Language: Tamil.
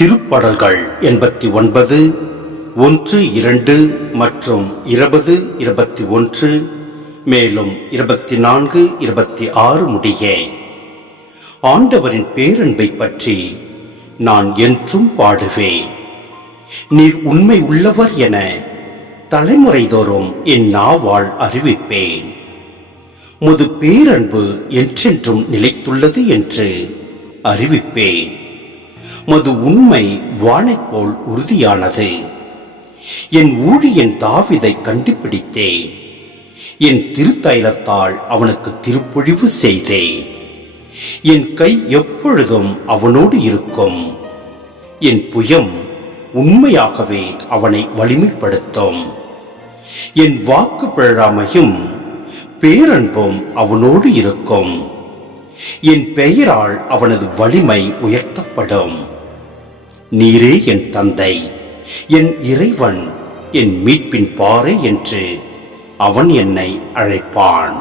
திருப்பாடல்கள் 89 1, 2 மற்றும் 20, 21 மேலும் 24, 26 முடிய ஆண்டவரின் பேரன்பை பற்றி நான் என்றும் பாடுவேன். நீர் உண்மை உள்ளவர் என தலைமுறை தோறும் என் நாவால் அறிவிப்பேன். முது பேரன்பு என்றென்றும் நிலைத்துள்ளது என்று அறிவிப்பேன். மது உண்மை வானைப் போல் உறுதியானது. என் ஊழியன் தாவீதை கண்டுபிடித்தேன். என் திருத்தைலத்தால் அவனுக்கு திருப்பொழிவு செய்தேன். என் கை எப்பொழுதும் அவனோடு இருக்கும். என் புயம் உண்மையாகவே அவனை வலிமைப்படுத்தும். என் வாக்கு பிழாமையும் பேரன்பும் அவனோடு இருக்கும். என் பெயரால் அவனது வலிமை உயர்த்தப்படும். நீரே என் தந்தை, என் இறைவன், என் மீட்பின் பாறை என்று அவன் என்னை அழைப்பான்.